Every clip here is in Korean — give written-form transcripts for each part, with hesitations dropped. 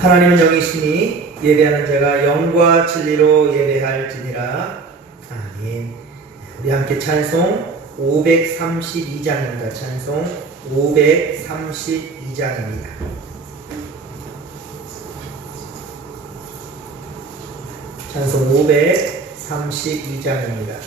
하나님은 영이시니 예배하는 자가 영과 진리로 예배할지니라. 아멘. 우리 함께 찬송 532장입니다. 찬송 532장입니다. 찬송 532장입니다.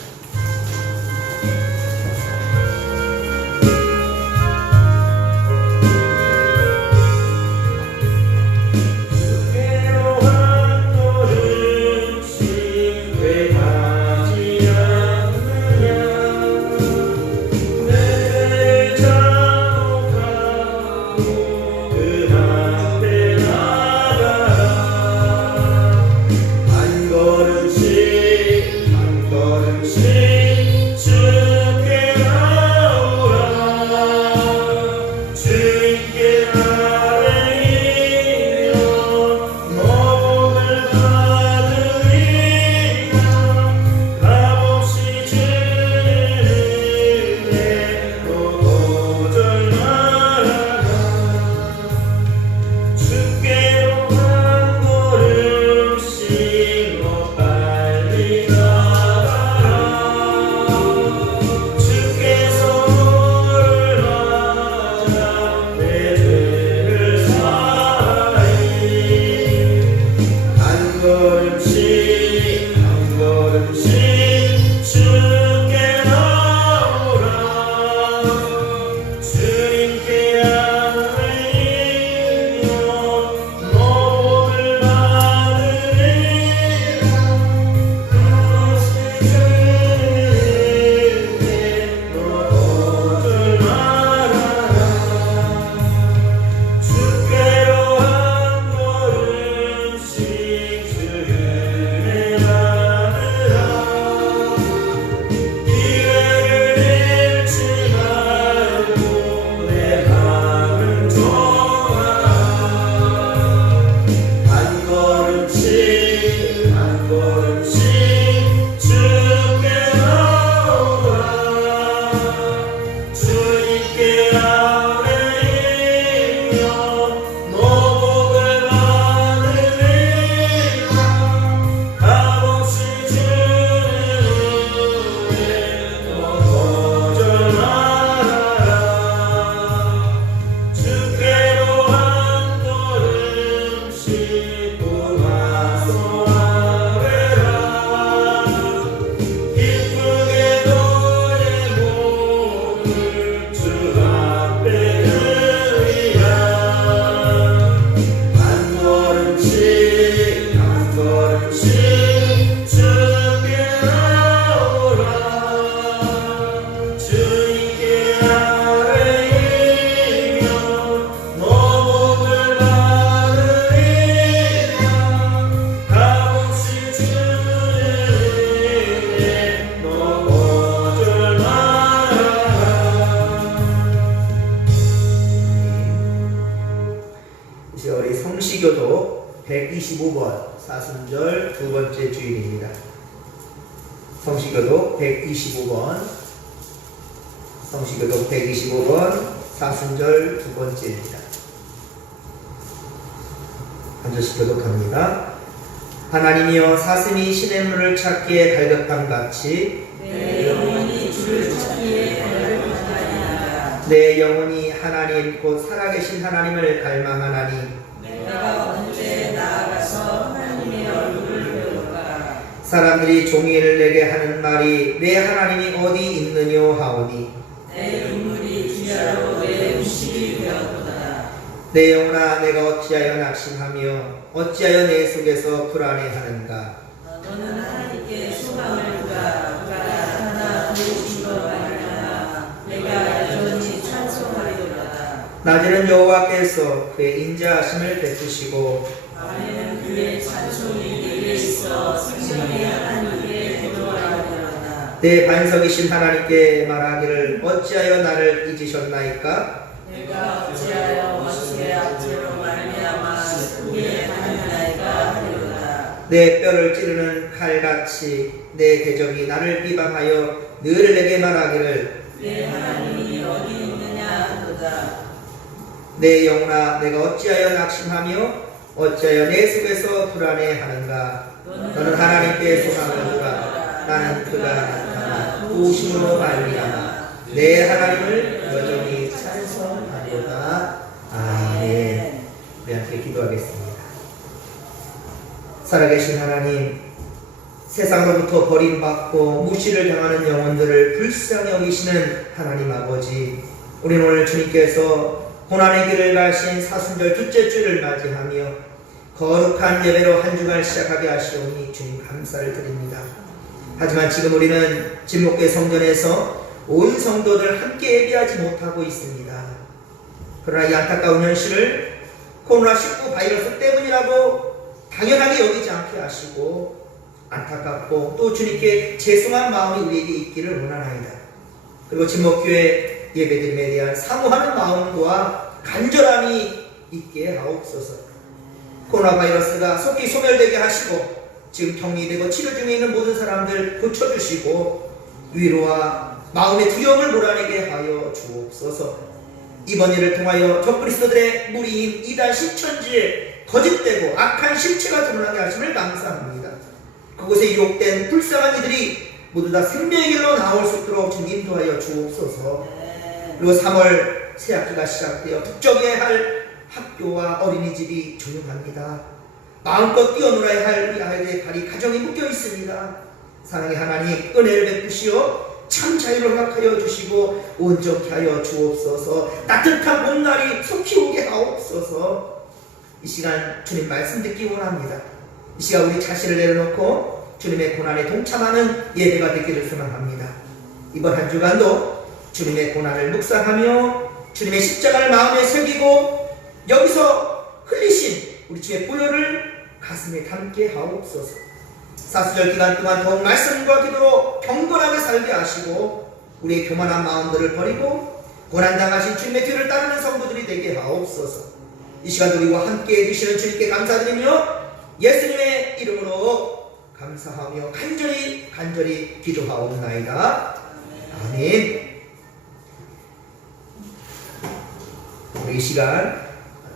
성시교도 125번 사순절 두 번째 주일입니다. 성시교도 125번 사순절 두 번째입니다. 앉아서 교독합니다. 하나님이여 사슴이 시냇물을 찾기에 갈급함 같이 내 영혼이 주를 찾기에 갈급하나이다. 내 영혼이 하나님 곧 살아계신 하나님을 갈망하나니 내가 언제 나아가서 하나님의 얼굴을 배울까? 사람들이 종일 내게 하는 말이 내 하나님이 어디 있느뇨 하오니 내 눈물이 주야로 내 음식이 되었도다. 내 영혼아 내가 어찌하여 낙심하며 어찌하여 내 속에서 불안해하는가. 너는 하나님께 소망을 두라. 그가 하나 도우신 것 말미암아 내가 여전히 찬송하리로다. 낮에는 여호와께서 그의 인자하심을 베푸시고 밤에는 그의 찬송이 내게 있어 생명의 하나님께 기도하리로다. 내 반석이신 하나님께 말하기를 어찌하여 나를 잊으셨나이까. 내가 어찌하여 원수의 악죄로 말미암아 슬프게 하느냐이까 하리로다. 내 뼈를 찌르는 칼같이 내 대적이 나를 비방하여 늘 내게 말하기를 내 하나님이 어디 있느냐 하도다. 내 영혼아 내가 어찌하여 낙심하며 어찌하여 내 속에서 불안해하는가? 너는 하나님께 소망을 두라. 나는 그가 나타나 도우심으로 말미암아 내 하나님을 여전히 찬송하리로다. 아멘. 우리 함께 기도하겠습니다. 살아계신 하나님, 세상으로부터 버림받고 무시를 당하는 영혼들을 불쌍히 여기시는 하나님 아버지, 우리는 오늘 주님께서 고난의 길을 가신 사순절 둘째 주를 맞이하며 거룩한 예배로 한 주간 시작하게 하시오니 주님 감사를 드립니다. 하지만 지금 우리는 진목교 성전에서 온 성도들 함께 예배하지 못하고 있습니다. 그러나 이 안타까운 현실을 코로나19 바이러스 때문이라고 당연하게 여기지 않게 하시고 안타깝고 또 주님께 죄송한 마음이 우리에게 있기를 원하나이다. 그리고 진목교회 예배드림에 대한 사모하는 마음과 간절함이 있게 하옵소서. 코로나 바이러스가 속히 소멸되게 하시고 지금 격리되고 치료 중에 있는 모든 사람들 고쳐주시고 위로와 마음의 두려움을 몰아내게 하여 주옵소서. 이번 일을 통하여 적그리스도들의 무리인 이단 신천지에 거짓되고 악한 실체가 드러나게 하심을 감사합니다. 그곳에 유혹된 불쌍한 이들이 모두 다 생명의 길로 나올 수 있도록 좀 인도하여 주옵소서. 그리고 3월 새학기가 시작되어 북적여야 할 학교와 어린이집이 조용합니다. 마음껏 뛰어놀아야 할 우리 아이들의 발이 가정에 묶여 있습니다. 사랑의 하나님, 은혜를 베푸시어 참 자유를 허락하여 주시고 온전케 하여 주옵소서. 따뜻한 봄날이 속히 오게 하옵소서. 이 시간 주님 말씀 듣기 원합니다. 이 시간 우리 자신을 내려놓고 주님의 고난에 동참하는 예배가 되기를 소망합니다. 이번 한 주간도 주님의 고난을 묵상하며 주님의 십자가를 마음에 새기고 여기서 흘리신 우리 주의 보혈을 가슴에 담게 하옵소서. 사수절 기간 동안 더욱 말씀과 기도로 경건하게 살게 하시고 우리의 교만한 마음들을 버리고 고난당하신 주님의 뒤를 따르는 성도들이 되게 하옵소서. 이 시간도 우리와 함께 해주시는 주님께 감사드리며 예수님의 이름으로 감사하며 간절히 기도하옵나이다. 아멘. 우리 이 시간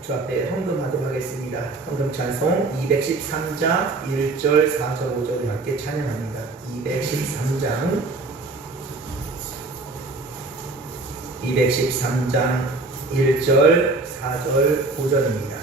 주 앞에 헌금하도록 하겠습니다. 헌금 찬송 213장 1절 4절 5절을 함께 찬양합니다. 213장 1절 4절 5절입니다.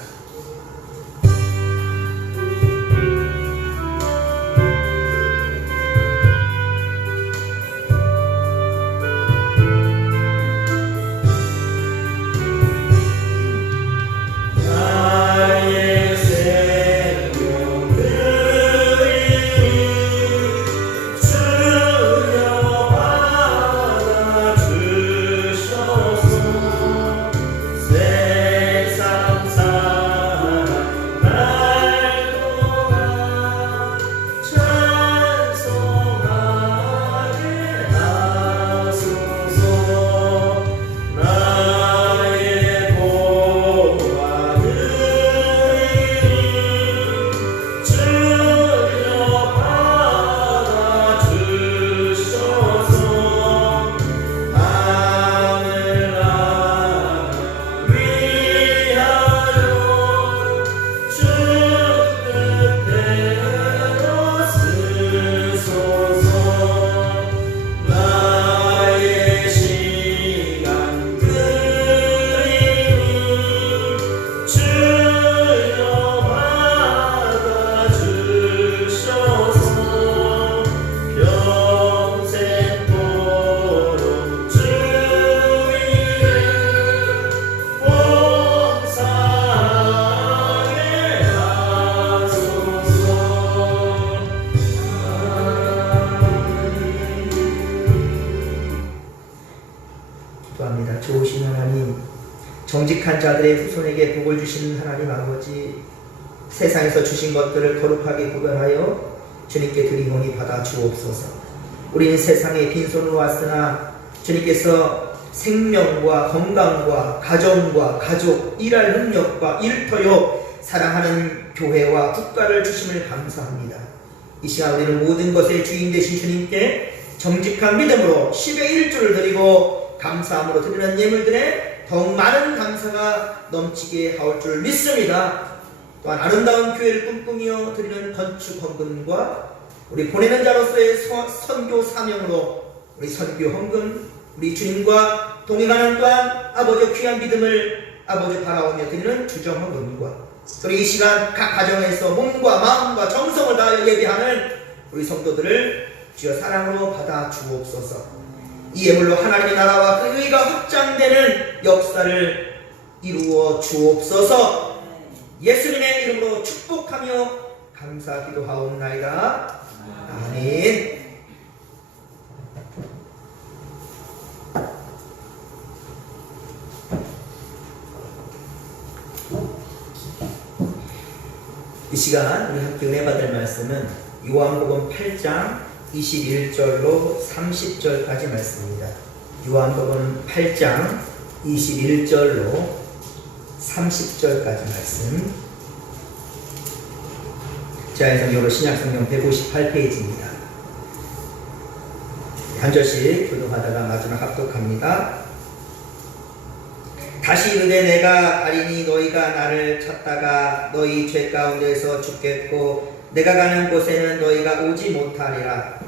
기도합니다. 좋으신 하나님, 정직한 자들의 후손에게 복을 주시는 하나님 아버지, 세상에서 주신 것들을 거룩하게 구별하여 주님께 드리오니 받아 주옵소서. 우리는 세상에 빈손으로 왔으나 주님께서 생명과 건강과 가정과 가족, 일할 능력과 일터요 사랑하는 교회와 국가를 주심을 감사합니다. 이 시간 우리는 모든 것의 주인 되신 주님께 정직한 믿음으로 10의 1조를 드리고 감사함으로 드리는 예물들에 더욱 많은 감사가 넘치게 하올 줄 믿습니다. 또한 아름다운 교회를 꿈꾸며 드리는 건축 헌금과 우리 보내는 자로서의 선교 사명으로 우리 선교 헌금, 우리 주님과 동행하는 또한 아버지의 귀한 믿음을 아버지 바라오며 드리는 주정 헌금과 그리고 이 시간 각 가정에서 몸과 마음과 정성을 다하여 예배하는 우리 성도들을 주여 사랑으로 받아 주옵소서. 이 예물로 하나님의 나라와 그 의가 확장되는 역사를 이루어 주옵소서. 예수님의 이름으로 축복하며 감사 기도하옵나이다. 아멘. 이 시간 우리 함께 은혜 받을 말씀은 요한복음 8장 21절로 30절까지 말씀입니다. 요한복음 8장 21절로 30절까지 말씀. 제한성경으로 신약성경 158페이지입니다. 한 절씩 교독하다가 마지막 합독합니다. 다시 이르되 내가 가리니 너희가 나를 찾다가 너희 죄 가운데서 죽겠고 내가 가는 곳에는 너희가 오지 못하리라.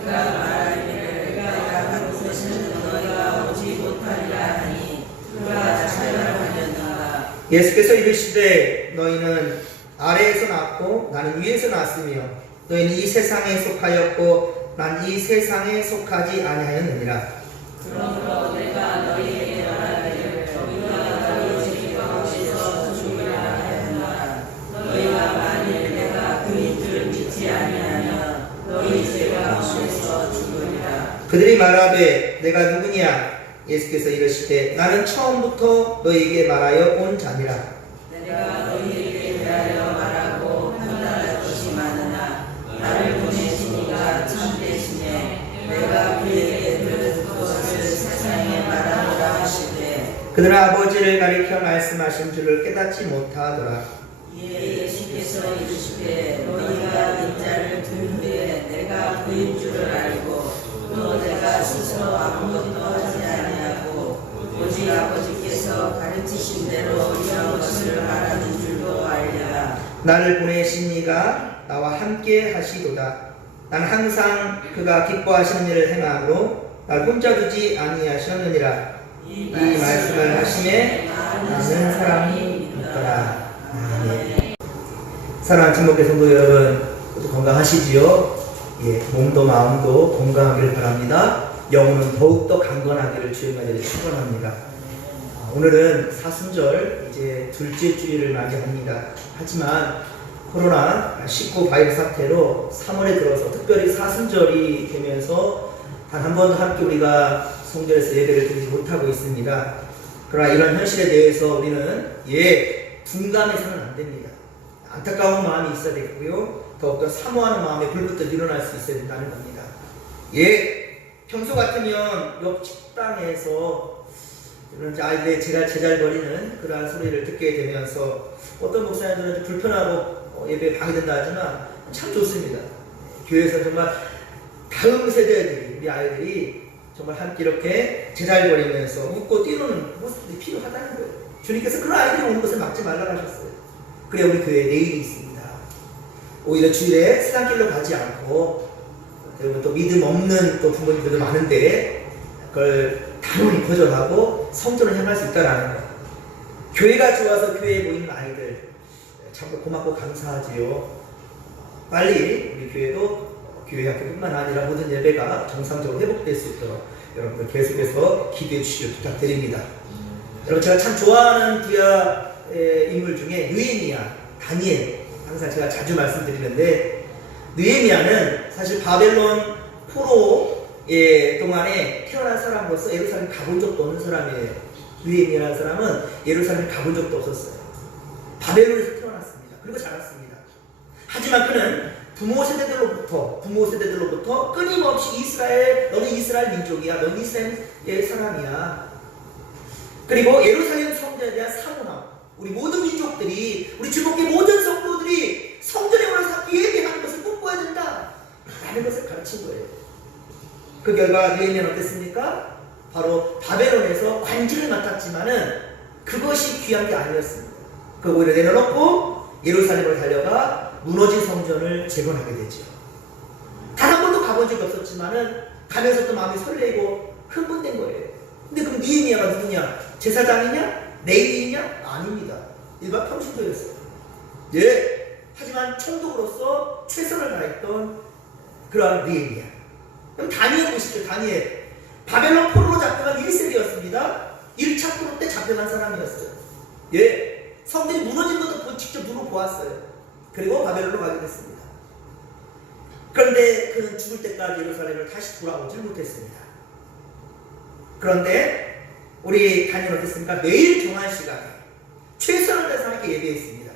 그가 말하기를 내가 가는 곳에는 너희가 오지 못하리라 하니 그가 차별하려는가. 예수께서 이르시되 너희는 아래에서 났고 나는 위에서 났으며 너희는 이 세상에 속하였고 난 이 세상에 속하지 아니하였느니라. 그러므로 내가 너희에게 말하기를 너희가 너희 죄 가운데서 죽으라 하였노라. 너희가 만일 내가 그인 줄 믿지 아니하면 너희 죄 가운데서 죽으리라. 그들이 말하되 내가 누구냐? 예수께서 이르시되 나는 처음부터 너희에게 말하여 온 자니라. 내가 너희에게 대하여 말하고 판단할 것이 많으나 나를 보내신 이가 참되시네. 내가 그에게 들은 것을 세상에 말하노라 하시되 그들은 아버지를 가리켜 말씀하신 줄을 깨닫지 못하더라. 이에 예수께서 이르시되 너희가 인자를 든 후에 내가 그인 줄을 알고 또 내가 스스로 아무것도 하지 아니하고 오직 아버지께서 가르치신 대로 이런 것을 말하는 줄도 알리라. 나를 보내신 이가 나와 함께 하시도다. 난 항상 그가 기뻐하시는 일을 행함으로 날 혼자 두지 아니하셨느니라. 이 말씀을 하심에 많은 사람이 있더라. 아멘. 사랑하는 친목회 성도 여러분, 모두 건강하시지요? 예, 몸도 마음도 건강하기를 바랍니다. 영혼은 더욱더 강건하기를 주의 말에 축원합니다. 오늘은 사순절 이제 둘째 주일을 맞이합니다. 하지만 코로나19 바이러스 사태로 3월에 들어서 특별히 사순절이 되면서 단 한 번도 함께 우리가 성전에서 예배를 드리지 못하고 있습니다. 그러나 이런 현실에 대해서 우리는 둔감해서는 안 됩니다. 안타까운 마음이 있어야 되고요. 더욱더 사모하는 마음에 불부터 일어날 수 있어야 된다는 겁니다. 평소 같으면 옆 식당에서 이런 아이들의 제잘거리는 그러한 소리를 듣게 되면서 어떤 목사님들은 불편하고 예배에 방해된다 하지만 참 좋습니다. 교회에서 정말 다음 세대들이, 우리 아이들이 정말 함께 이렇게 제잘거리면서 웃고 뛰노는 모습이 필요하다는 거예요. 주님께서 그런 아이들이 오는 것을 막지 말라고 하셨어요. 그래 우리 교회에 내일이 있습니다. 오히려 주일에 세상길로 가지 않고 그리고 또 믿음 없는 또 부모님들도 많은데 그걸 단호히 거절하고 성전을 향할 수 있다는 거. 교회가 좋아서 교회에 모이는 아이들 참 고맙고 감사하지요. 빨리 우리 교회도 교회 학교뿐만 아니라 모든 예배가 정상적으로 회복될 수 있도록 여러분들 계속해서 기도해 주시길 부탁드립니다. 여러분 제가 참 좋아하는 부야 인물 중에 느헤미야, 다니엘 항상 제가 자주 말씀드리는데 느헤미야는 사실 바벨론 포로 동안에 태어난 사람으로서 예루살렘 가본 적도 없는 사람이에요. 느헤미야라는 사람은 예루살렘 가본 적도 없었어요. 바벨론에서 태어났습니다. 그리고 자랐습니다. 하지만 그는 부모 세대들로부터 끊임없이 이스라엘, 너는 이스라엘 민족이야, 너는 이스라엘 사람이야. 그리고 예루살렘 성전에 대한 사모함, 우리 모든 민족들이, 우리 주목계 모든 성도들이 성전에 올라서 예배하는 것을 꿈꿔야 된다 라는 것을 가르친 거예요. 그 결과 느헤미야는 어땠습니까? 바로 바벨론에서 관직을 맡았지만은 그것이 귀한 게 아니었습니다. 그 오히려 내려놓고 예루살렘으로 달려가 무너진 성전을 재건하게 되죠. 단 한 번도 가본 적이 없었지만은 가면서 또 마음이 설레고 흥분된 거예요. 근데 그럼 느헤미야가 누구냐? 제사장이냐? 레위인이냐? 아닙니다. 일반 평신도였어요. 예. 하지만 총독으로서 최선을 다했던 그러한 느헤미야. 그럼 다니엘 보십시오. 다니엘. 바벨론 포로로 잡혀간 1세기였습니다. 1차 포로 때 잡혀간 사람이었어요. 예. 성들이 무너진 것도 직접 눈으로 보았어요. 그리고 바벨론으로 가게 됐습니다. 그런데 그는 죽을 때까지 예루살렘을 다시 돌아오지 못했습니다. 그런데 우리 다니엘 어땠습니까? 매일 정한 시간에 최선을 다해서 하나님께 예배했습니다.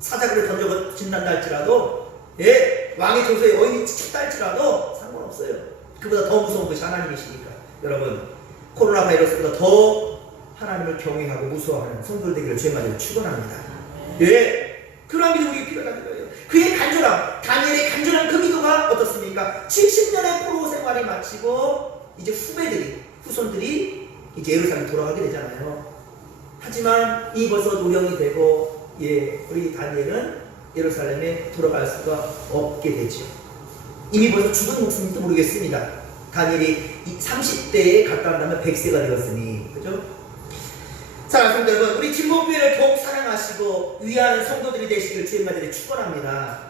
사자굴에 던져진단다 할지라도, 예, 왕의 조소에 어인이 찢었다 할지라도 상관없어요. 그보다 더 무서운 것이 하나님이시니까. 여러분, 코로나 바이러스보다 더 하나님을 경외하고 무서워하는 성도들 되기를 주님만으로 축원합니다. 예, 그런 믿음이 필요하다는 거예요. 그의 간절함, 다니엘의 간절한 그 기도가 어떻습니까? 70년의 포로 생활이 마치고 이제 후손들이 이제 예루살렘 돌아가게 되잖아요. 하지만 이 벌써 노령이 되고, 예, 우리 다니엘은 예루살렘에 돌아갈 수가 없게 되죠. 이미 벌써 죽은 목숨인지도 모르겠습니다. 다니엘이 30대에 가까운다면 100세가 되었으니, 그죠? 자, 성도 여러분, 우리 진목교회를 더욱 사랑하시고 위하는 성도들이 되시길 주님만들이 축원합니다.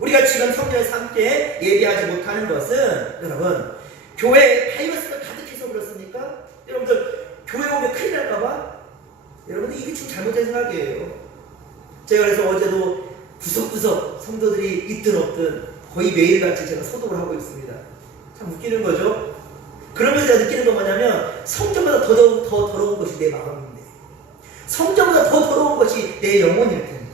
우리가 지금 성전에서 함께 예배하지 못하는 것은, 여러분, 교회에 바이러스가 가득해서 그렇습니까? 여러분들, 교회 오면 큰일 날까봐? 여러분들, 이게 좀 잘못된 생각이에요. 제가 그래서 어제도 구석구석 성도들이 있든 없든 거의 매일같이 제가 소독을 하고 있습니다. 참 웃기는 거죠? 그러면서 제가 느끼는 건 뭐냐면, 성전보다 더 더러운 것이 내 마음입니다. 성전보다 더 더러운 것이 내 영혼일 텐데.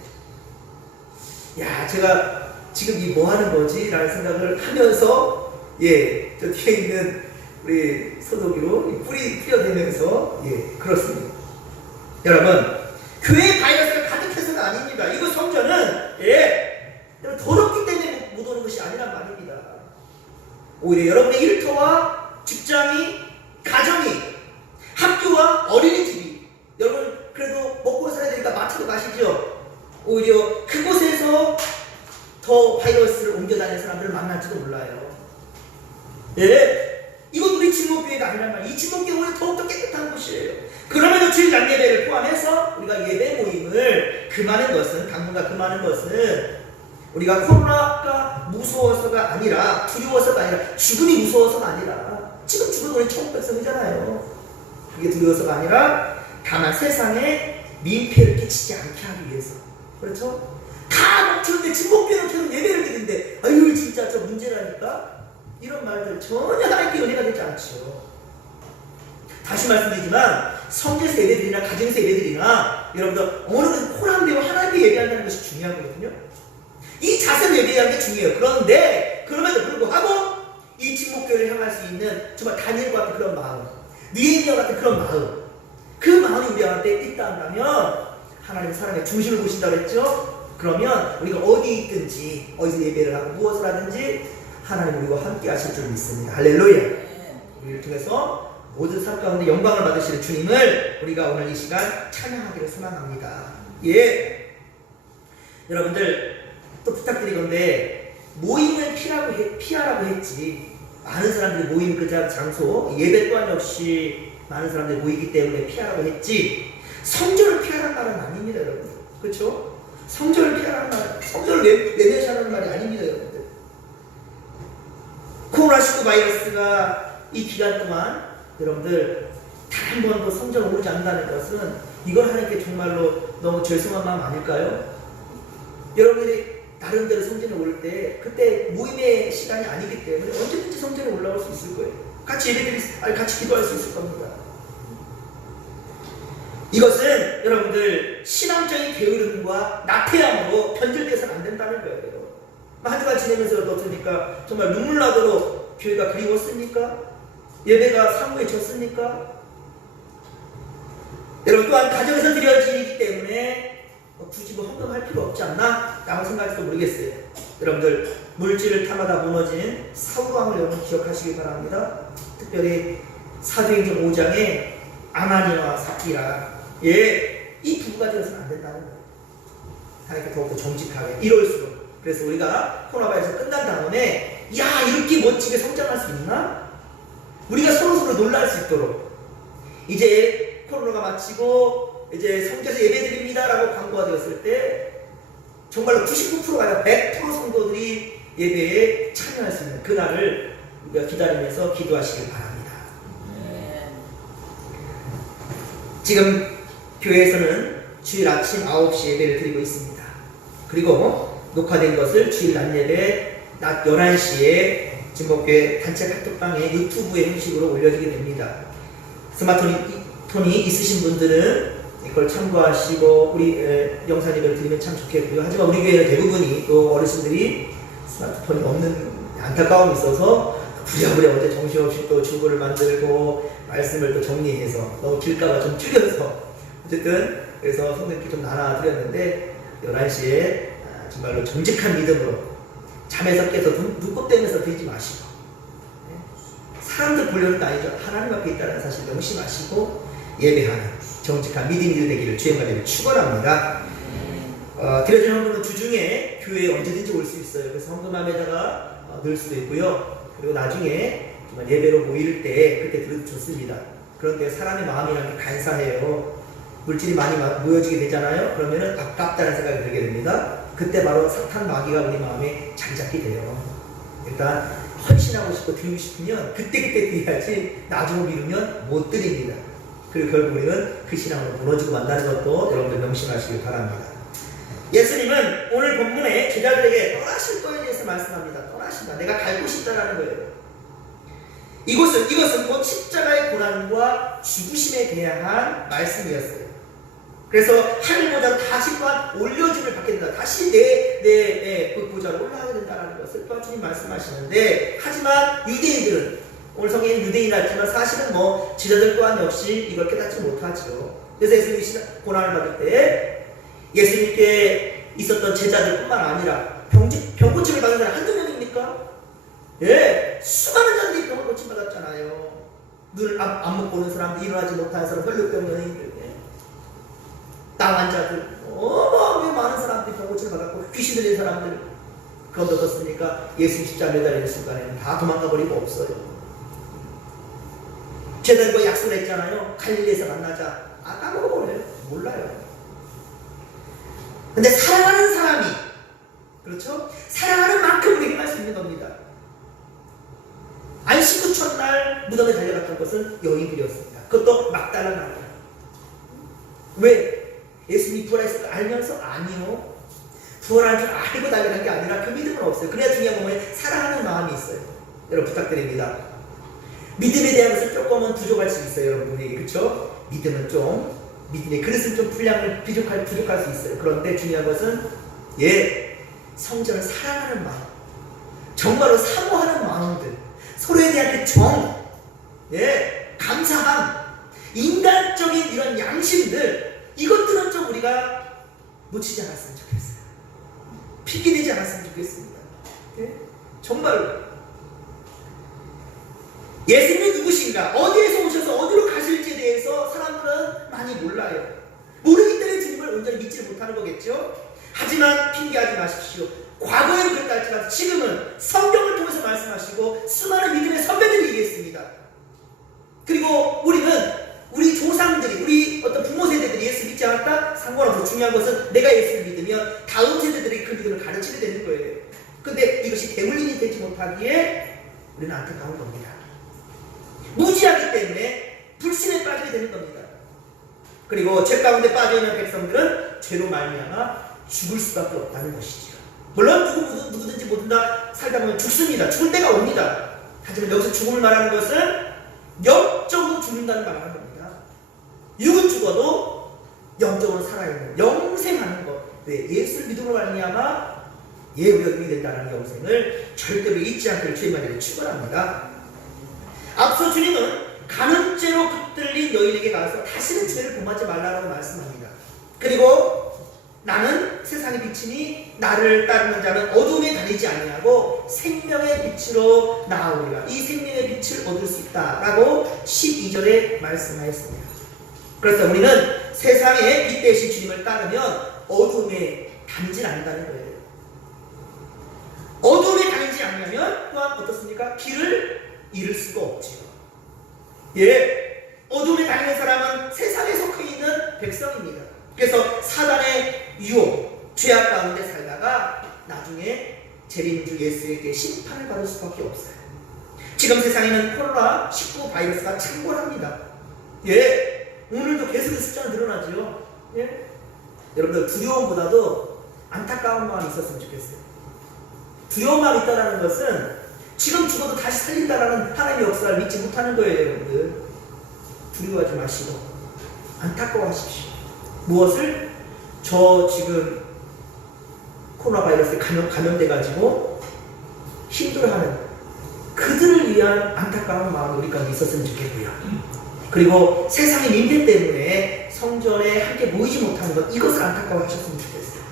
야, 제가 지금 이 뭐 하는 거지? 라는 생각을 하면서, 예, 저 뒤에 있는 우리 소독기로 뿌려대면서, 예, 그렇습니다. 여러분, 교회의 바이러스가 가득해서가 아닙니다. 이거 성전은, 예, 더럽기 때문에 못 오는 것이 아니란 말입니다. 오히려 여러분의 일터와 직장이, 가정이, 학교와 어린이집이, 여러분, 그래도 먹고 살아야 되니까 마트도 가시죠. 오히려 그곳에서 더 바이러스를 옮겨 다니는 사람들을 만날지도 몰라요. 예, 이건 우리 진목교회가 아니란 말이에요. 이 진목교회 오히려 더욱더 깨끗한 곳이에요. 그러면서 주일 날 예배를 포함해서 우리가 예배 모임을 금하는 것은, 당분간 금하는 것은 우리가 코로나가 무서워서가 아니라, 두려워서가 아니라, 죽음이 무서워서가 아니라, 지금 죽은 우리 천국 백성이잖아요. 그게 두려워서가 아니라 다만 세상에 민폐를 끼치지 않게 하기 위해서. 그렇죠? 다 먹히는데 진목교회는 계속 예배를 드리는데, 아유 진짜 저 문제라니까? 이런 말들 전혀 하나님께 연애가 되지 않죠. 다시 말씀드리지만, 성전에서 예배드리나 가정에서 예배드리나, 여러분들 어느 호랑대와 하나님께 예배한다는 것이 중요하거든요. 이 자세로 예배하는 게 중요해요. 그런데 그럼에도 불구하고 이 진목교회를 향할 수 있는 정말 다니엘과 같은 그런 마음, 느헤미야 같은 그런 마음, 그 마음이 우리한테 있다 한다면, 하나님 사람의 중심을 보신다고 했죠? 그러면 우리가 어디 있든지, 어디서 예배를 하고 무엇을 하든지 하나님 우리와 함께 하실 줄 믿습니다. 할렐루야. 우리를 통해서 모든 삶 가운데 영광을 받으시는 주님을 우리가 오늘 이 시간 찬양하기를 소망합니다. 예, 여러분들 또 부탁드리건데, 모임을 피하라고 했지, 많은 사람들이 모이는 그 장소, 예배 또한 역시 많은 사람들이 모이기 때문에 피하라고 했지, 성전을 피하라는 말은 아닙니다, 여러분. 그렇죠? 성전을 피하라는 말, 성전을 외면하라는 말이 아닙니다, 여러분들. 코로나19 바이러스가 이 기간 동안 여러분들 단 한 번도 성전을 오르지 않는다는 것은, 이걸 하나님께 정말로 너무 죄송한 마음 아닐까요? 여러분들이 나름대로 성전에 오를 때, 그때 모임의 시간이 아니기 때문에 언제든지 성전에 올라올 수 있을 거예요. 같이 기도할 수 있을 겁니다. 이것은 여러분들 신앙적인 게으름과 나태함으로 변질돼서는 안 된다는 거예요. 한 주간 지내면서 어떻습니까? 정말 눈물 나도록 교회가 그리웠습니까? 예배가 사무해졌습니까? 여러분, 또한 가정에서 드려지기 때문에 굳이 헌금할 필요 없지 않나? 라고 생각할지도 모르겠어요. 여러분들, 물질을 탐하다 무너진 사울왕을 여러분 기억하시기 바랍니다. 특별히 사도행전 5장에 아나니와 삽비라, 예, 이 부부가 되어서는 안 된다는 거예요. 하나님께 더욱더 정직하게 이럴수록. 그래서 우리가 코로나바이러스 끝난 다음에 야 이렇게 멋지게 성장할 수 있나? 우리가 서로서로 놀랄 수 있도록 이제 코로나가 마치고 이제 성교에서 예배드립니다 라고 광고가 되었을 때 정말로 99%가 아니라 100% 성도들이 예배에 참여할 수 있는 그날을 우리가 기다리면서 기도하시길 바랍니다. 지금 교회에서는 주일 아침 9시 예배를 드리고 있습니다. 그리고 녹화된 것을 주일 낮 예배 낮 11시에 진목교회 단체 카톡방에 유튜브의 형식으로 올려지게 됩니다. 스마트폰이 있으신 분들은 이걸 참고하시고 우리 영상 예배를 드리면 참 좋겠고요. 하지만 우리 교회는 대부분이 또 어르신들이 스마트폰이 없는 안타까움이 있어서 부랴부랴 어제 정신없이 또 주보를 만들고 말씀을 또 정리해서 너무 길까봐 좀 줄여서 어쨌든 그래서 성도님께 좀 나눠드렸는데 11시에 정말로 정직한 믿음으로 잠에서 깨서 눈꽃 떼면서 드리지 마시고 사람들 보려는 게 아니죠. 하나님 앞에 있다는 사실 명심하시고 예배하는 정직한 믿음이 되기를 주의 말씀을 축원합니다. 드려진 헌금은 주중에 교회에 언제든지 올 수 있어요. 그래서 헌금함에다가 넣을 수도 있고요. 그리고 나중에 정말 예배로 모일 때 그때 드려도 좋습니다. 그런데 사람의 마음이라는 게 간사해요. 물질이 많이 모여지게 되잖아요. 그러면은 아깝다는 생각이 들게 됩니다. 그때 바로 사탄 마귀가 우리 마음에 자리 잡게 돼요. 일단 헌신하고 싶고 드리고 싶으면 그때그때 드려야지 나중에 미루면 못 드립니다. 그리고 결국 우리는 그 신앙으로 무너지고 만다는 것도 여러분들 명심하시길 바랍니다. 예수님은 오늘 본문에 제자들에게 떠나실 거에 대해서 말씀합니다. 떠나신다. 내가 갈 곳이 있다라는 거예요. 이것은 곧 십자가의 고난과 죽으심에 대한 말씀이었어요. 그래서 하늘보다 다시 또한 올려줌을 받게 된다. 다시 그 보좌로 올라가게 된다는 것을 또 주님 말씀하시는데, 하지만 유대인들은 오늘 성경에는 유대인이라 사실은 제자들 또한 역시 이걸 깨닫지 못하죠. 그래서 예수님이 고난을 받을 때 예수님께 있었던 제자들뿐만 아니라 병 고침을 받은 사람 한두 명입니까? 예, 수많은 자들이 병을 고침 받았잖아요. 눈을 안 먹고 오는 사람들, 일어나지 못하는 사람, 혈류병 연예인들, 땅 환자들, 어마어마하게 많은 사람들이 병 고침을 받았고 귀신 들린 사람들. 그런데 어떻습니까? 예수님 십자가에 매달리는 순간에는 다 도망가 버리고 없어요. 제자들과 약속을 했잖아요. 갈릴리에서 만나자. 까먹어버려요. 몰라요. 근데 사랑하는 사람이, 그렇죠? 사랑하는 만큼 우리에게 할 수 있는 겁니다. 안식 후 첫날 무덤에 달려갔던 것은 여인들이었습니다. 그것도 막달라 마리아. 왜? 예수님이 부활했을 걸 알면서? 아니요. 부활한 줄 알고 달려간 게 아니라 그 믿음은 없어요. 그래야 중요한 건 뭐예요? 사랑하는 마음이 있어요. 여러분 부탁드립니다. 믿음에 대한 것을 조금은 부족할 수 있어요. 여러분들이. 그렇죠? 믿음은 좀, 믿음의 그릇은 좀 분량을 부족할 수 있어요. 그런데 중요한 것은 성전을 사랑하는 마음, 정말로 사모하는 마음들, 서로에 대한 그 정, 감사함, 인간적인 이런 양심들, 이것들은 좀 우리가 놓치지 않았으면 좋겠어요. 핑계대지 않았으면 좋겠습니다. 정말로. 예수님이 누구신가? 어디에서 오셔서 어디로 가실지에 대해서 사람들은 많이 몰라요. 모르기 때문에 주님을 온전히 믿지 못하는 거겠죠? 하지만 핑계하지 마십시오. 과거에는 그랬다 할지라도 지금은 성경을 통해서 말씀하시고 수많은 믿음의 선배들이 얘기했습니다. 그리고 우리는 우리 조상들이, 우리 어떤 부모 세대들이 예수 믿지 않았다? 상관없어. 중요한 것은 내가 예수를 믿으면 다음 세대들이 그 믿음을 가르치게 되는 거예요. 근데 이것이 대물림이 되지 못하기에 우리는 안타까운 겁니다. 무지하기 때문에 불신에 빠지게 되는 겁니다. 그리고 죄 가운데 빠져있는 백성들은 죄로 말미암아 죽을 수밖에 없다는 것이죠. 물론 누구든지 모두 다 살다 보면 죽습니다. 죽을 때가 옵니다. 하지만 여기서 죽음을 말하는 것은 영적으로 죽는다는 말을 하는 겁니다. 육은 죽어도 영적으로 살아있는, 영생하는 것. 왜? 예수를 믿음으로 말미암아 우리가 믿게 된다는 영생을 절대로 잊지 않기를 주의 말씀에 축원합니다. 앞서 주님은 가는 죄로 붙들린 여인에게 가서 다시는 죄를 범하지 말라고 말씀합니다. 그리고 나는 세상의 빛이니 나를 따르는 자는 어둠에 다니지 아니하고 생명의 빛으로 나아오리라. 이 생명의 빛을 얻을 수 있다라고 12절에 말씀하였습니다. 그래서 우리는 세상의 빛 대신 주님을 따르면 어둠에 다니질 않는다는 거예요. 어둠에 다니지 않으면 또한 어떻습니까? 길을 잃을 수가 없지요. 예, 어둠에 다니는 사람은 세상에 속해 있는 백성입니다. 그래서 사단의 유혹, 죄악 가운데 살다가 나중에 재림주 예수에게 심판을 받을 수밖에 없어요. 지금 세상에는 코로나19 바이러스가 창궐합니다. 예, 오늘도 계속 숫자가 늘어나죠. 예, 여러분들 두려움보다도 안타까운 마음이 있었으면 좋겠어요. 두려운 마음이 있다는 것은 지금 죽어도 다시 살린다라는 하나님의 역사를 믿지 못하는 거예요. 여러분들 두려워하지 마시고 안타까워하십시오. 무엇을? 저 지금 코로나 바이러스에 감염돼가지고 힘들어하는 그들을 위한 안타까운 마음이 우리 가운데 있었으면 좋겠고요. 그리고 세상의 민폐 때문에 성전에 함께 모이지 못하는 것, 이것을 안타까워하셨으면 좋겠어요.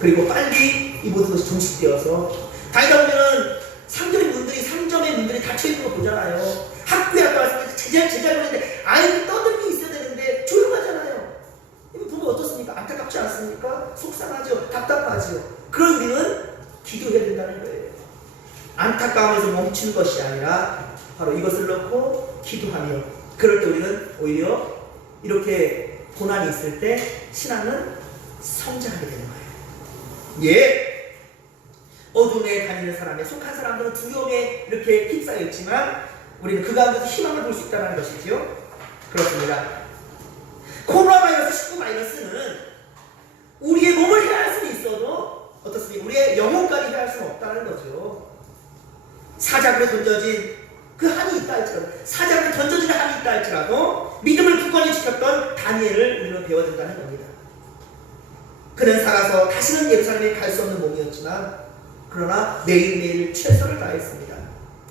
그리고 빨리 이 모든 것이 종식되어서 다니다 보면은 상점의 문들이 닫혀있는 거 보잖아요. 학교에 아까 말씀드린 제자를 보는데 아이들이 떠들고 있어야 되는데 조용하잖아요. 이거 보면 어떻습니까? 안타깝지 않습니까? 속상하죠. 답답하죠. 그런 우리는 기도해야 된다는 거예요. 안타까움에서 멈추는 것이 아니라 바로 이것을 넣고 기도하며, 그럴 때 우리는 오히려 이렇게 고난이 있을 때 신앙은 성장하게 되는 거예요. 예, 어둠에 다니는 사람에 속한 사람들은 두려움에 이렇게 휩싸여 있지만 우리는 그 가운데서 희망을 볼 수 있다는 것이죠. 그렇습니다. 코로나 바이러스 19 바이러스는 우리의 몸을 해할 수는 있어도 어떻습니까? 우리의 영혼까지 해할 수는 없다는 거죠. 사자굴에 던져진 그 한이 있다 할지라도, 사자굴에 던져진 한이 있다 할지라도 믿음을 굳건히 지켰던 다니엘을 우리는 배워야 된다는 겁니다. 그는 살아서 다시는 예루살렘에 갈 수 없는 몸이었지만 그러나 매일매일 최선을 다했습니다.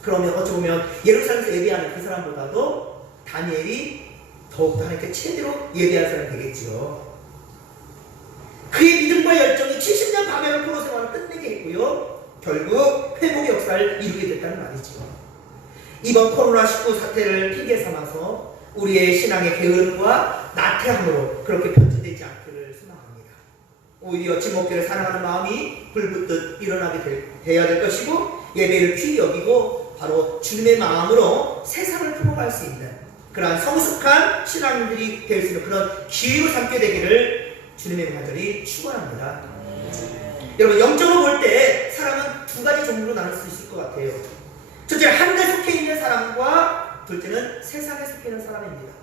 그러면 어찌 보면 예루살렘에서 예배하는 그 사람보다도 다니엘이 더욱더 하나님께 최대로 예배할 사람이 되겠지요. 그의 믿음과 열정이 70년 바벨론 포로 생활을 끝내게 했고요. 결국 회복의 역사를 이루게 됐다는 말이죠. 이번 코로나19 사태를 핑계 삼아서 우리의 신앙의 게으름과 나태함으로 그렇게 변질되지 않기를 소망합니다. 오히려 지목교를 사랑하는 마음이 불붙듯 일어나게 돼야 될 것이고, 예배를 귀히 여기고 바로 주님의 마음으로 세상을 품어갈 수 있는 그러한 성숙한 신앙인들이 될 수 있는 그런 기회로 삼게 되기를 주님의 간절히 축원합니다. 여러분, 영적으로 볼 때 사람은 두 가지 종류로 나눌 수 있을 것 같아요. 첫째, 하늘에 속해 있는 사람과 둘째는 세상에 속해 있는 사람입니다.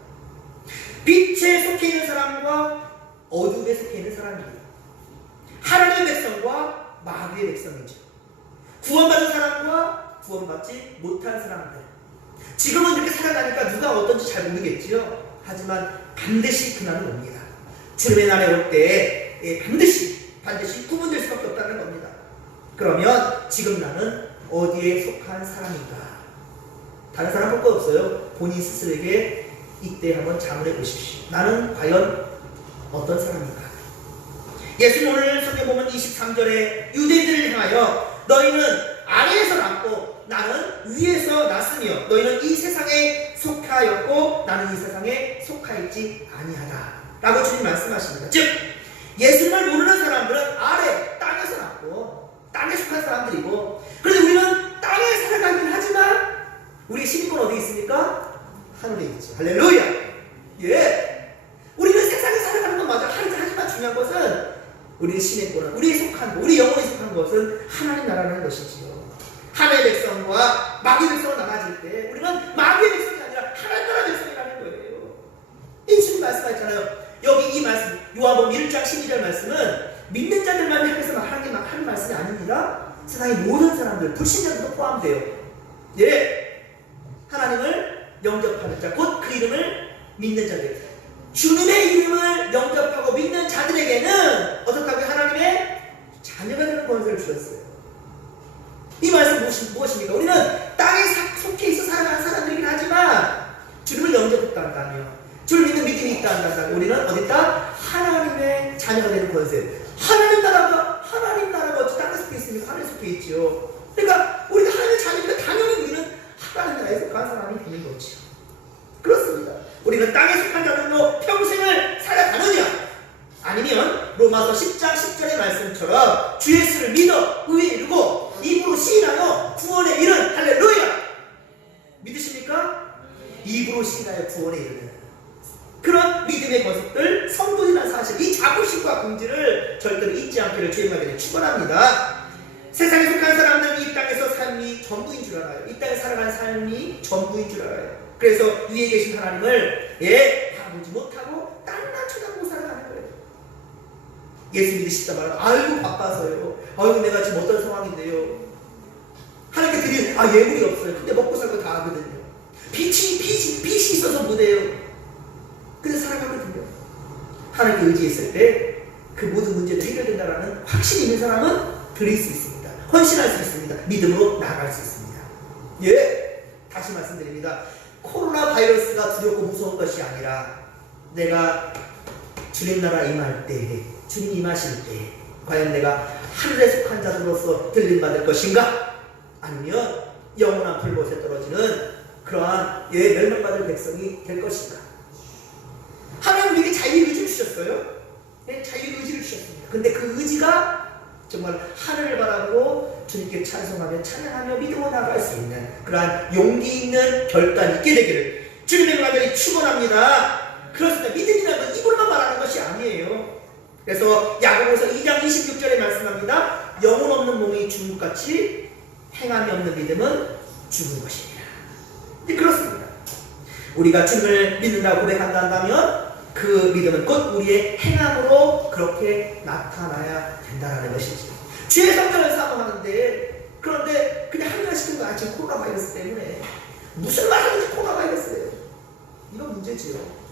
빛에 속해 있는 사람과 어둠에 속해 있는 사람입니다. 하나님의 백성과 마귀의 백성이죠. 구원받은 사람과 구원받지 못한 사람들. 지금은 이렇게 살아가니까 누가 어떤지 잘 모르겠지요. 하지만 반드시 그날은 옵니다. 주님의 날에 올 때 반드시 구분될 수밖에 없다는 겁니다. 그러면 지금 나는 어디에 속한 사람인가? 다른 사람 볼 거 없어요. 본인 스스로에게 이때 한번 자문해 보십시오. 나는 과연 어떤 사람인가? 예수님 오늘 성경 보면 23절에 유대인들을 향하여 너희는 아래에서 났고 나는 위에서 났으며 너희는 이 세상에 속하였고 나는 이 세상에 속하였지 아니하다 라고 주님 말씀하십니다. 즉 예수님을 모르는 사람들은 아래 땅에서 났고 땅에 속한 사람들이고, 그런데 우리는 땅에 살아가긴 하지만 우리의 신권 어디 있습니까? 하늘에 있죠. 할렐루야. 예, 우리는 세상에 살아가는 건 맞아. 하지만 중요한 것은 우리의 신권은, 우리의 속한 것, 우리 영혼에 속한 것은 하나님 나라라는 것이지요. 하나님의 백성과 마귀의 백성을 나눠질 때 우리는 마귀의 백성이 아니라 하나님 나라 백성이라는 거예요. 예수님 말씀하셨잖아요. 여기 이 말씀, 요한복음 1장 12절 말씀은 믿는 자들만 향해서 하는 말씀이 아닙니다. 세상의 모든 사람들, 불신자들도 포함돼요. 예, 하나님을 영접하는 자, 곧 그 이름을 믿는 자들, 주님의 이름을 영접하고 믿는 자들에게는 어떻다고요? 하나님의 자녀가 되는 권세를 주셨어요. 이 말씀 무엇입니까? 우리는 땅에 속해 있어 살아가는 사람들이긴 하지만 주님을 영접했다며, 주를 믿는 믿음이 있다 한다면 우리는 어디 있다? 하나님의 자녀가 되는 권세. 하나님 나라가 어찌 땅에 속해 있습니까? 하늘에 속해 있죠. 그러니까 우리가 하나님의 자녀니까 당연히 우리는 하나님 나라에 속한 사람이 되는 거죠. 그렇습니다. 우리는 땅에 속한 자들로 평생을 살아가느냐, 아니면 로마 로마서 10장 10절의 말씀처럼 주 예수를 믿어 의에 이르고 입으로 시인하여 구원에 이른 할렐루야. 믿으십니까? 입으로 시인하여 구원에 이르는 그런 믿음의 것들, 성도이라는 사실, 이 자부심과 긍지를 절대로 잊지 않기를 주의 말씀에 축원합니다. 세상에 속한 사람들은 이 땅에서 삶이 전부인 줄 알아요. 이 땅에 살아가는 삶이 전부인 줄 알아요. 그래서 위에 계신 하나님을 바라보지 못하고 땅만 쳐다보고 살아가는 거예요. 예수 믿으시다 말하면 아이고 바빠서요. 아이고 내가 지금 어떤 상황인데요. 하나님께 드리는 예물이 없어요. 근데 먹고 살고 다 하거든요. 빛이 있어서 못해요. 근데 살아가거든요. 하나님께 의지했을 때 그 모든 문제들이 해결된다는 확신이 있는 사람은 드릴 수 있습니다. 헌신할 수 있습니다. 믿음으로 나아갈 수 있습니다. 다시 말씀드립니다. 코로나 바이러스가 두렵고 무서운 것이 아니라 내가 주님 나라 임할 때, 주님 임하실 때 과연 내가 하늘에 속한 자들로서 들림받을 것인가? 아니면 영원한 불못에 떨어지는 그러한 멸망받을 백성이 될 것인가? 하나님 우리에게 자유의지를 주셨어요. 자유의지를 주셨습니다. 근데 그 의지가 정말 하늘을 바라보고 주님께 찬송하며 찬양하며 믿음으로 나아갈 수 있는 그러한 용기 있는 결단이 있게 되기를 주님의 말씀이 축원합니다. 그렇습니다. 믿음이라는 건 입으로만 말하는 것이 아니에요. 그래서 야고보서 2장 26절에 말씀합니다. 영혼 없는 몸이 죽은 것 같이 행함이 없는 믿음은 죽은 것입니다. 그렇습니다. 우리가 주님을 믿는다고 고백한다면 그 믿음은 곧 우리의 행함으로 그렇게 나타나야 된다는 것이지. 주의 성전을 사모하는데 그런데 그냥 합리화시킨 거 지금 코로나 바이러스 때문에 무슨 말하는지 코로나 바이러스예요. 이건 문제지요.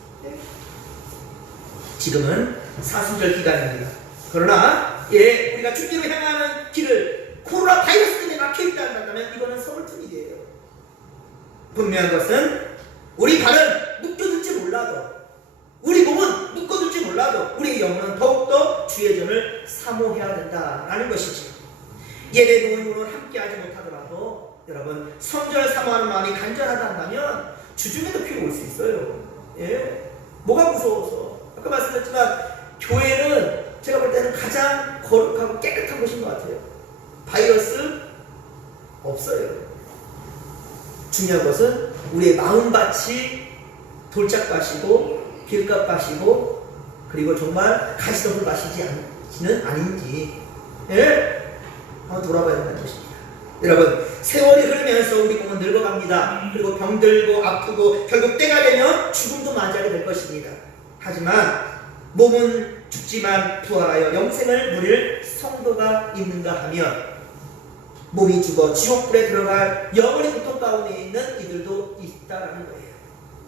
지금은 사순절 기간입니다. 그러나 우리가 주님으로 향하는 길을 코로나 바이러스 때문에 막혀있다 한다면 이거는 서글픈 일이에요. 분명한 것은 우리 발은 묶여둘지 몰라도 우리 몸은 묶어둘지 몰라도 우리 영혼은 더욱더 주의 전을 사모해야 된다라는 것이지. 예배 모임으로 함께하지 못하더라도 여러분 성전을 사모하는 마음이 간절하다 한다면 주중에도 필요 올 수 있어요. 뭐가 무서워서? 아까 말씀드렸지만 교회는 제가 볼 때는 가장 거룩하고 깨끗한 곳인 것 같아요. 바이러스 없어요. 중요한 것은 우리의 마음밭이 돌짝밭이고 길값밭이고 그리고 정말 가시덤불 밭이지는 아닌지 한번 돌아봐야 된다는 것입니다. 여러분 세월이 흐르면서 우리 몸은 늙어갑니다. 그리고 병들고 아프고 결국 때가 되면 죽음도 맞이하게 될 것입니다. 하지만 몸은 죽지만 부활하여 영생을 누릴 성도가 있는가 하면 몸이 죽어 지옥불에 들어갈 영원의 고통 가운데 있는 이들도 있다라는 거예요.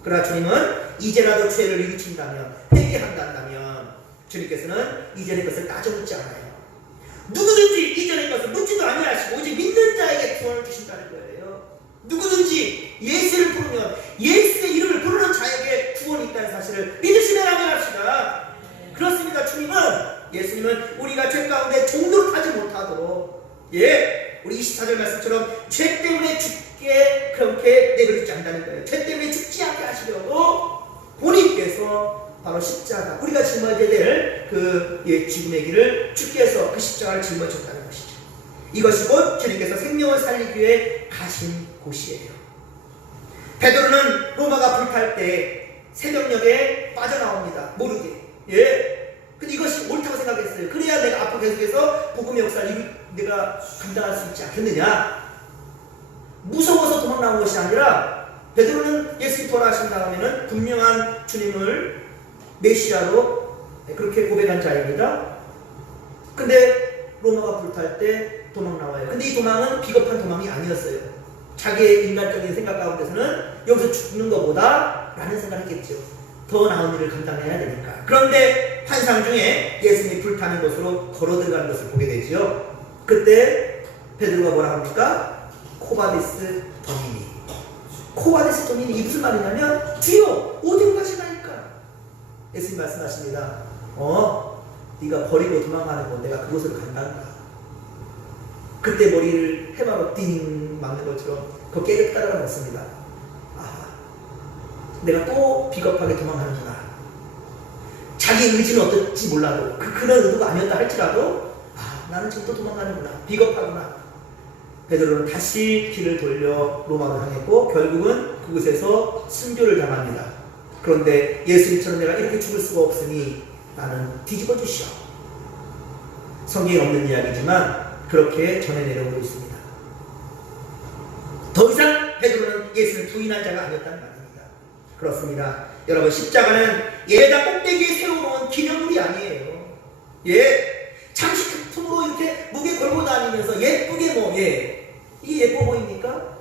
그러나 주님은 이제라도 죄를 뉘우친다면 회개한다면 주님께서는 이전의 것을 따져묻지 않아요. 누구든지 이전의 것을 묻지도 아니하시고 오직 믿는 자에게 구원을 주신다는 거예요. 누구든지 예수를 부르면 예수의 이름을 부르는 자에게 구원이 있다는 사실을 믿으시면 아멘합시다. 그렇습니다. 예수님은 우리가 죄 가운데 종노릇하지 못하도록 우리 24절 말씀처럼 죄 때문에 죽게 그렇게 내버리지 않는다는 거예요. 죄 때문에 죽지 않게 하시려고 본인께서 바로 십자가 우리가 짊어져야 될 그 죽음의 길을 주께서 그 십자가를 짊어졌다는 것이죠. 이것이 곧 주님께서 생명을 살리기 위해 가신 곳이에요. 베드로는 로마가 불탈 때 새벽녘에 빠져나옵니다. 모르게. 근데 이것이 옳다고 생각했어요. 그래야 내가 앞으로 계속해서 복음의 역사를 내가 감당할 수 있지 않겠느냐. 무서워서 도망나온 것이 아니라 베드로는 예수님 돌아가신 다음에는 분명한 주님을 메시아로 그렇게 고백한 자입니다. 근데 로마가 불탈 때 도망나와요. 근데 이 도망은 비겁한 도망이 아니었어요. 자기의 인간적인 생각 가운데서는 여기서 죽는 것보다 라는 생각을 했겠죠. 더 나은 일을 감당해야 되니까. 그런데 환상 중에 예수님이 불타는 곳으로 걸어 들어가는 것을 보게 되죠. 그때 베드로가 뭐라 합니까? 코바디스 도미니. 코바디스 도미니 이 무슨 말이냐면 주여 어디로 가시나이까? 예수님 말씀하십니다. 네가 버리고 도망가는 거 내가 그곳으로 간단다. 그때 머리를 해바로 띵 막는 것처럼 그 깨끗 까다가 먹습니다. 내가 또 비겁하게 도망가는구나. 자기 의지는 어떨지 몰라도 그런 의도가 아니었다 할지라도 나는 지금 또 도망가는구나, 비겁하구나. 베드로는 다시 길을 돌려 로마로 향했고 결국은 그곳에서 순교를 당합니다. 그런데 예수님처럼 내가 이렇게 죽을 수가 없으니 나는 뒤집어 주시오. 성경에 없는 이야기지만 그렇게 전해 내려오고 있습니다. 더 이상 베드로는 예수를 부인한 자가 아니었다는 말입니다. 그렇습니다. 여러분, 십자가는 예배당 꼭대기에 세워놓은 기념물이 아니에요. 잠시 작품으로 이렇게 무게 걸고 다니면서 예쁘게 이게 예뻐 보입니까?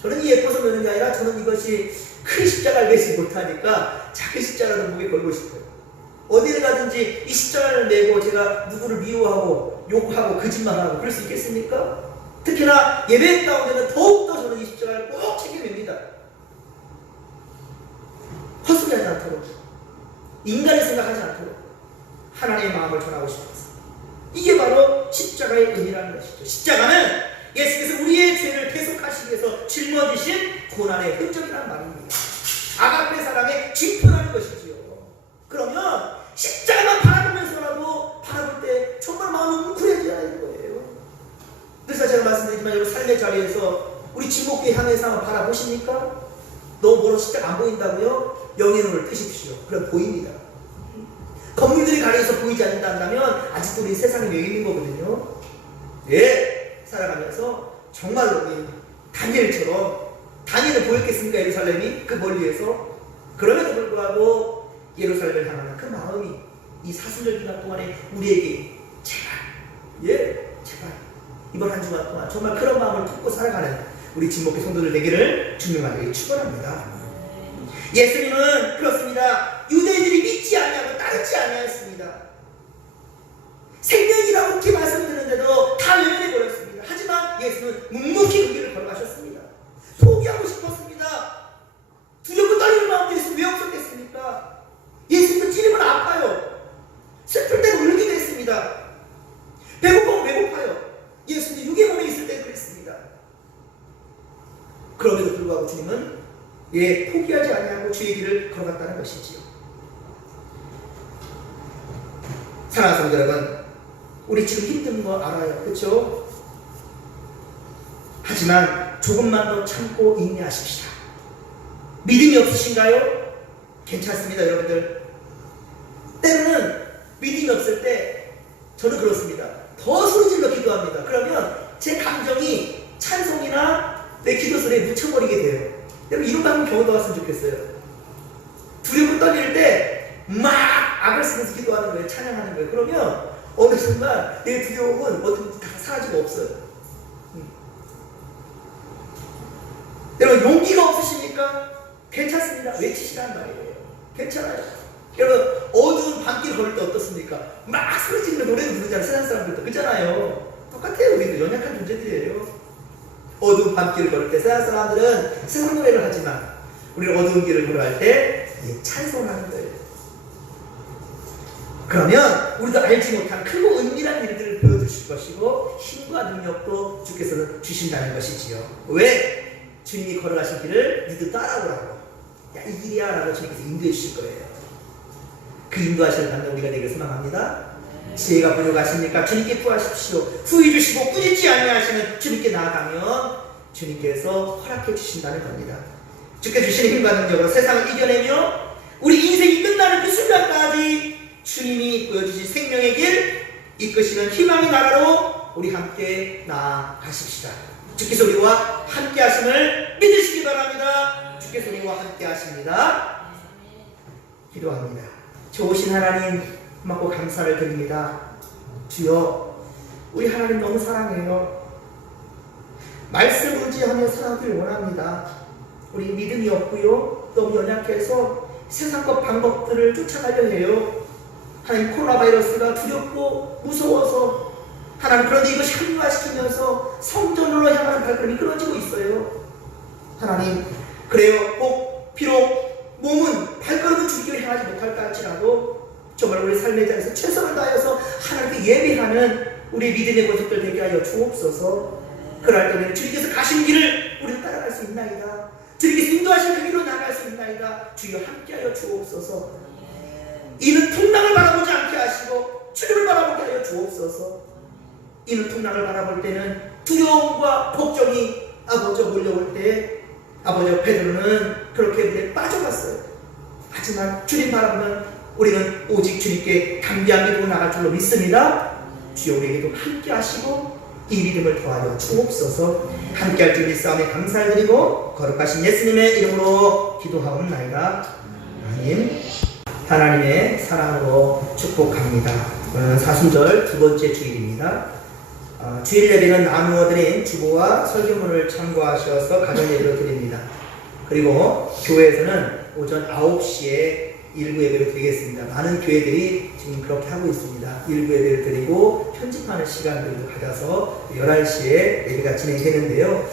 저는 이 예뻐서 보는 게 아니라 저는 이것이 큰 십자가를 매지 못하니까 작은 십자가를 목에 걸고 싶어요. 어디를 가든지 이 십자가를 메고 제가 누구를 미워하고 욕하고 거짓말하고 그럴 수 있겠습니까? 특히나 예배 가운데는 더욱더 저는 이 십자가를 꼭 챙겨냅니다. 헛소리하지 않도록, 인간의 생각하지 않도록 하나님의 마음을 전하고 싶었어요. 이게 바로 십자가의 의미라는 것이죠. 십자가는 예수께서 우리의 죄를 대속하시기 위해서 짊어지신 고난의 흔적이라는 말입니다. 아가페 사랑의 징표라는 것이지요. 그러면 십자가만 바라보면서라도 바라볼 때 정말 마음이 뭉클해져야 하는 거예요. 그래서 제가 말씀드리지만 여러분, 삶의 자리에서 우리 진목교회 향해서 한번 바라보십니까? 너무 멀어 십자가 안 보인다고요? 영의 눈을 뜨십시오. 그럼 보입니다. 건물들이 가려서 보이지 않는다면 아직도 우리 세상에 왜 있는 거거든요. 살아가면서 정말로 우리 다니엘은 보였겠습니까? 예루살렘이 그 멀리에서. 그럼에도 불구하고 예루살렘을 향하는 그 마음이 이 사순절 기간 동안에 우리에게 제발 이번 한 주간 동안 정말 그런 마음을 품고 살아가는 우리 진목교 성도들 되기를 주님께 축원합니다. 예수님은 그렇습니다. 유대인들이 믿지 아니하고 따르지 아니하였습니다. 생명이라고 이렇게 말씀드렸는데도 다 외면해 버렸습니다. 하지만 예수는 묵묵히 그 길을 걸어가셨습니다. 포기하고 싶었습니다. 두렵고 떨리는 마음도 예수는 왜 없었겠습니까? 예수님은 찌르면 아파요. 슬플 때는 울기도 했습니다. 배고프면 배고파요. 예수님이 육의 몸에 있을 때 그랬습니다. 그럼에도 불구하고 주님은 포기하지 아니하고 주의 길을 걸어갔다는 것이지요. 사랑하는 성도 여러분, 우리 지금 힘든 거 알아요. 그렇죠? 하지만 조금만 더 참고 인내하십시다. 믿음이 없으신가요? 괜찮습니다, 여러분들. 때로는 믿음이 없을 때 저는 그렇습니다. 더 소리질러 기도합니다. 그러면 제 감정이 찬송이나 내 기도 소리에 묻혀버리게 돼요. 여러분, 이런 방금 경우도 왔으면 좋겠어요. 두렵고 떨릴 때 막 악을 쓰면서 기도하는 거예요. 찬양하는 거예요. 그러면 어느 순간 내 두려움은 어딘지 다 사라지고 없어요. 여러분, 용기가 없으십니까? 괜찮습니다. 외치시라는 말이에요. 괜찮아요. 여러분, 어두운 밤길 걸을 때 어떻습니까? 막 소리 지르며 노래도 부르잖아요. 세상 사람들도 그렇잖아요. 똑같아요. 우리도 연약한 존재들이에요. 어두운 밤길을 걸을 때 세상 사람들은 세상 노래를 하지만 우리는 어두운 길을 걸어갈 때 찬송하는 거예요. 그러면 우리도 알지 못한 크고 은밀한 일들을 보여주실 것이고 힘과 능력도 주께서는 주신다는 것이지요. 왜? 주님이 걸어가신 길을 니도 따라오라고, 이 길이야 라고 주님께서 인도해 주실 거예요. 그 인도하시는 받는 우리가 되길 소망합니다. 지혜가 부족하십니까? 주님께 구하십시오. 후히 주시고 꾸짖지 아니하시는 주님께 나아가면 주님께서 허락해 주신다는 겁니다. 주께 주시는 힘과 능력으로 세상을 이겨내며 우리 인생이 끝나는 그 순간까지 주님이 보여주신 생명의 길, 이끄시는 희망의 나라로 우리 함께 나아가십시다. 주께서 우리와 함께 하심을 믿으시기 바랍니다. 주께서 우리와 함께 하십니다. 기도합니다. 좋으신 하나님, 고맙고 감사를 드립니다. 주여, 우리 하나님 너무 사랑해요. 말씀 의지하며 살아가길 원합니다. 우리 믿음이 없고요, 너무 연약해서 세상과 방법들을 쫓아가려 해요. 하나님, 코로나 바이러스가 두렵고 무서워서 하나님, 그런데 이것이 합리화시키면서 성전으로 향하는 발걸음이 끊어지고 있어요. 하나님, 그래요. 비록 몸은 발걸음은 주님께 향하지 못할까 할지라도 정말 우리 삶의 자리에서 최선을 다해서 하나님께 예배하는 우리 믿음의 모습들 되게 하여 주옵소서. 그럴 때는 주님께서 가신 길을 우리도 따라갈 수 있나이다. 주님께서 인도하시는 그 길로 나아갈 수 있나이다. 주여 함께하여 주옵소서. 이는 주옵소서. 이는 풍랑을 바라볼 때는 두려움과 걱정이 아버지 몰려올 때 아버지 베드로는 그렇게 물에 빠져갔어요. 하지만 주님 바라보면 우리는 오직 주님께 담대한 믿음으로 나갈 줄로 믿습니다. 주여 우리에게도 함께 하시고 이 믿음을 더하여 주옵소서. 함께 할 줄 믿사오며 감사를 드리고 거룩하신 예수님의 이름으로 기도하옵나이다. 아멘. 하나님의 사랑으로 축복합니다. 오늘은 사순절 두 번째 주일입니다. 주일 예배는 나누어 드린 주보와 설교문을 참고하셔서 가정 예배로 드립니다. 그리고 교회에서는 오전 9시에 일부 예배를 드리겠습니다. 많은 교회들이 지금 그렇게 하고 있습니다. 일부 예배를 드리고 편집하는 시간들도 가져서 11시에 예배가 진행되는데요.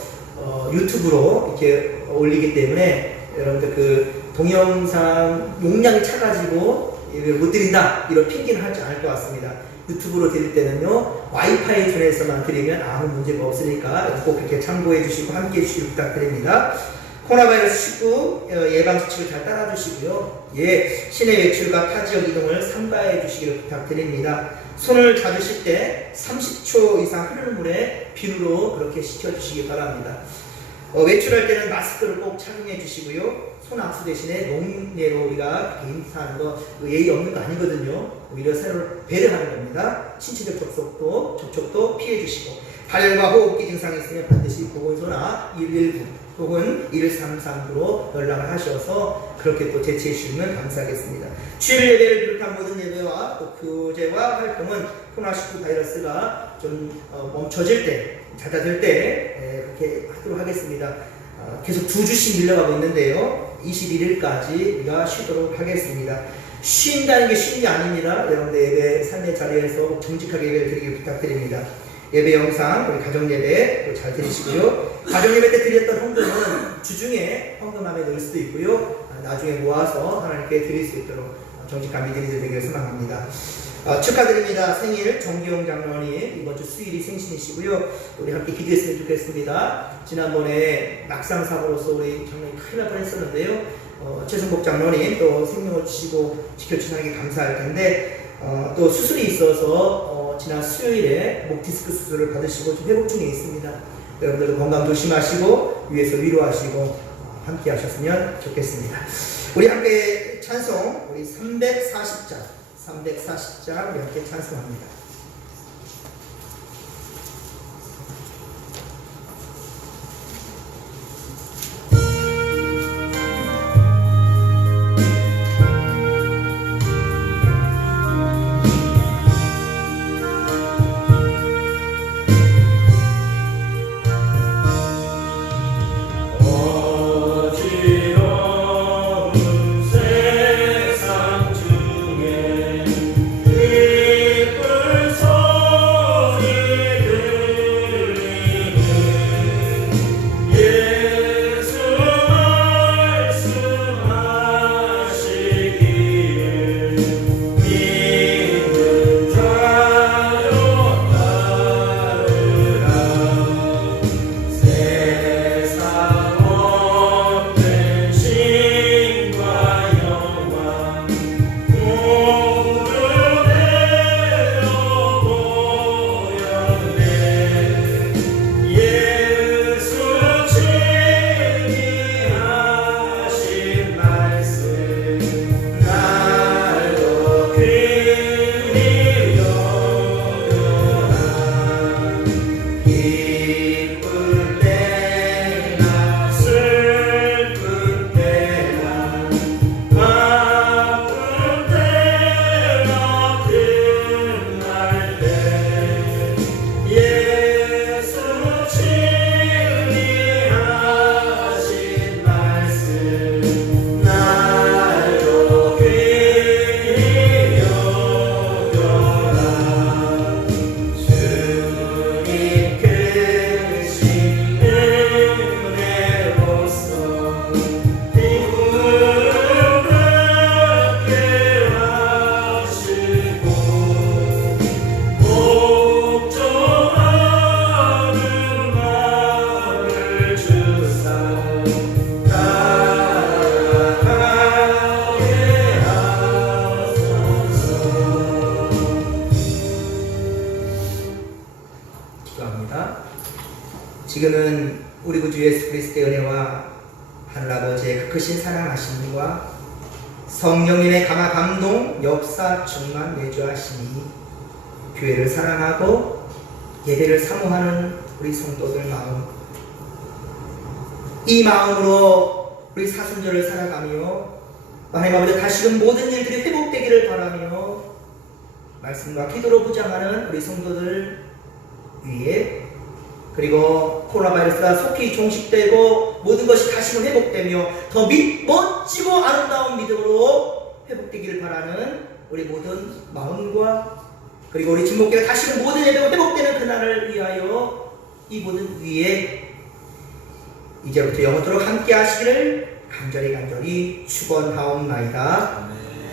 유튜브로 이렇게 올리기 때문에 여러분들 그 동영상 용량이 차가지고 예배를 못 드린다 이런 핑계는 하지 않을 것 같습니다. 유튜브로 드릴 때는요 와이파이 전에서만 드리면 아무 문제가 없으니까 꼭 이렇게 참고해 주시고 함께 해 주시길 부탁드립니다. 코로나19 예방 수칙을 잘 따라 주시고요. 시내 외출과 타 지역 이동을 삼가해 주시기를 부탁드립니다. 손을 잡으실 때 30초 이상 흐르는 물에 비누로 그렇게 식혀 주시기 바랍니다. 외출할 때는 마스크를 꼭 착용해 주시고요. 손 악수 대신에 농내로 우리가 인사하는 거 예의 없는 거 아니거든요. 오히려 서로 배려하는 겁니다. 신체적 접촉도 피해 주시고 발열과 호흡기 증상이 있으면 반드시 보건소나 119 혹은 1339로 연락을 하셔서 그렇게 또 대체해 주시면 감사하겠습니다. 주일 예배를 비롯한 모든 예배와 또 교제와 활동은 코로나19 바이러스가 좀 멈춰질 때, 잦아들 때 그렇게 하도록 하겠습니다. 계속 2주씩 밀려가고 있는데요. 21일까지 우리가 쉬도록 하겠습니다. 쉰다는 게 쉬운 게 아닙니다. 여러분들 예배 삶의 자리에서 정직하게 예배를 드리길 부탁드립니다. 예배 영상, 우리 가정예배 잘 들으시고요. 가정예배 때 드렸던 헌금은 주중에 헌금함에 넣을 수도 있고요. 나중에 모아서 하나님께 드릴 수 있도록 정직한 믿음이 되기를 소망합니다. 축하드립니다. 생일 정기용 장로님 이번 주 수일이 생신이시고요. 우리 함께 기도했으면 좋겠습니다. 지난번에 낙상 사고로서 우리 장로님 큰일 날 뻔했었는데요. 최승복 장로님 또 생명을 주시고 지켜주시는 감사할 텐데 또 수술이 있어서 지난 수요일에 목 디스크 수술을 받으시고 좀 회복 중에 있습니다. 여러분들도 건강 조심하시고 위에서 위로하시고 함께 하셨으면 좋겠습니다. 우리 함께 찬송 우리 340장 우리 함께 찬송합니다. 세상 중에 기쁠 지금은 우리 구주 예수 그리스도의 은혜와 하늘아버지의 그 크신 사랑하심과 성령님의 강한 감동, 역사, 충만, 내주하시니 교회를 사랑하고 예배를 사모하는 우리 성도들 마음, 이 마음으로 우리 사순절을 살아가며 하나님 아버지 다시금 모든 일들이 회복되기를 바라며 말씀과 기도로 부장하는 우리 성도들 위에, 그리고 코로나 바이러스가 속히 종식되고 모든 것이 다시금 회복되며 더 멋지고 아름다운 믿음으로 회복되기를 바라는 우리 모든 마음과, 그리고 우리 진목교회가 다시금 모든 예배가 회복되는 그날을 위하여 이 모든 위에 이제부터 영원토록 함께 하시기를 간절히 축원하옵나이다.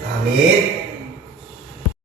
아멘.